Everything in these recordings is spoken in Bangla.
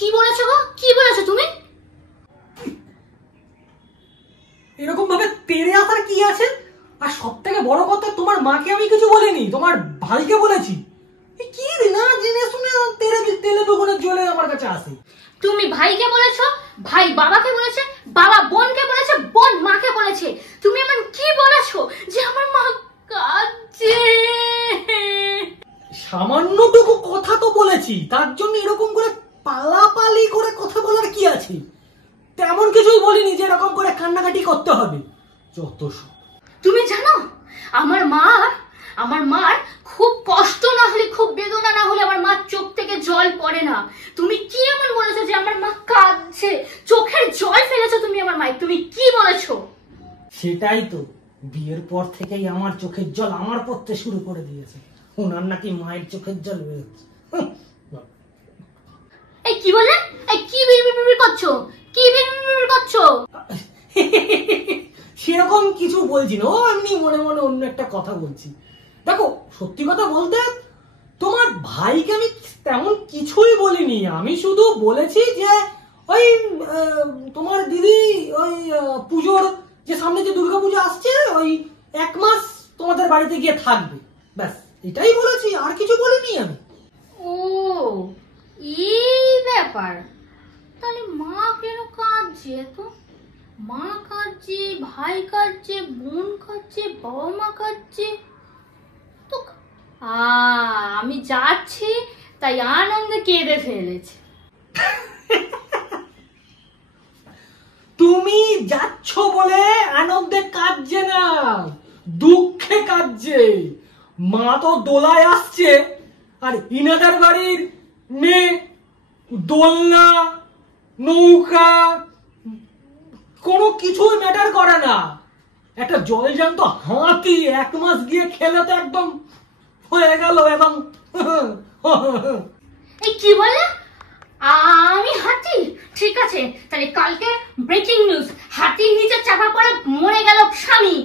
কি বলেছো গো? কি বলেছো তুমি? এরকম ভাবে তেরে আসার কি আছে? আর সব থেকে বড় কথা, তোমার মাকে আমি কিছু বলিনি, তোমার ভাইকে বলেছি। কি রে, না জেনে শুনে তেলে বেগুনের জলে আমার কাছে আসে। তুমি ভাইকে বলেছো, ভাই বাবাকে বলেছে, বাবা বোনকে বলেছে, বোন মাকে বলেছে। তুমি এমন কি বলেছো যে আমার মা কাঁদছে? সামান্যটুকু কথা তো বলেছি, তার জন্য এরকম করে পালাপালি করে কথা বলার কি আছে? তেমন কিছুই বলিনি যে এরকম করে কান্নাকাটি করতে হবে। যত সব। তুমি জানো আমার মার খুব কষ্ট না হলে, খুব বেদনা না হলে আমার মার চোখ থেকে জল পড়ে না। তুমি কি এমন বলেছো যে আমার মা কাঁদছে? চোখের জল ফেলেছো তুমি আমার মায়ের। তুমি কি বলেছো? সেটাই তো, বিয়ের পর থেকেই আমার চোখের জল আমার পড়তে শুরু করে দিয়েছে। ওনার নাকি মায়ের চোখের জল বেরোচ্ছে। এই কি বলে? এই কি বিড়বিড় করছো? কি বিড়বিড় করছো? সেরকম কিছু বলছি না, ও এমনি মনে মনে অন্য একটা কথা বলছি। দেখো, সত্যি কথা বলতে তোমার ভাইকে আমি তেমন কিছুই বলিনি। আমি শুধু বলেছি যে ওই তোমার দিদি ওই পুজোর যে সামনে যে দুর্গাপুজো আসছে, ওই 1 মাস তোমাদের বাড়িতে গিয়ে থাকবে, ব্যাস এটাই বলেছি, আর কিছু বলিনি আমি। ও এই ব্যাপার। তাহলে মা কেন কাঁদছে? তো মা কাঁদছে, ভাই কাঁদছে, বোন কাঁদছে, বাবা মা কাঁদছে, তো আমি যাচ্ছি তাই আনন্দে কেঁদে ফেলেছে। তুমি যাচ্ছ বলে আনন্দে কাঁদছে না, দুঃখে কাঁদছে। মা তো দোলায় আসছে, আর ইনাদের বাড়ির মেয়ে দোলনা, নৌকা কোনো কিছুই ম্যাটার করে না। একটা জলজান্ত হাতি 1 মাস গিয়ে খেলে তো একদম হয়ে গেল। এবং এই কি বলে? আমি হাতি? ঠিক আছে, তাহলে কালকে ব্রেকিং নিউজ, হাতির নিচে চাপা পড়ে মরে গেল স্বামী।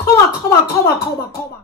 ক্ষমা ক্ষমা ক্ষমা ক্ষমা ক্ষমা।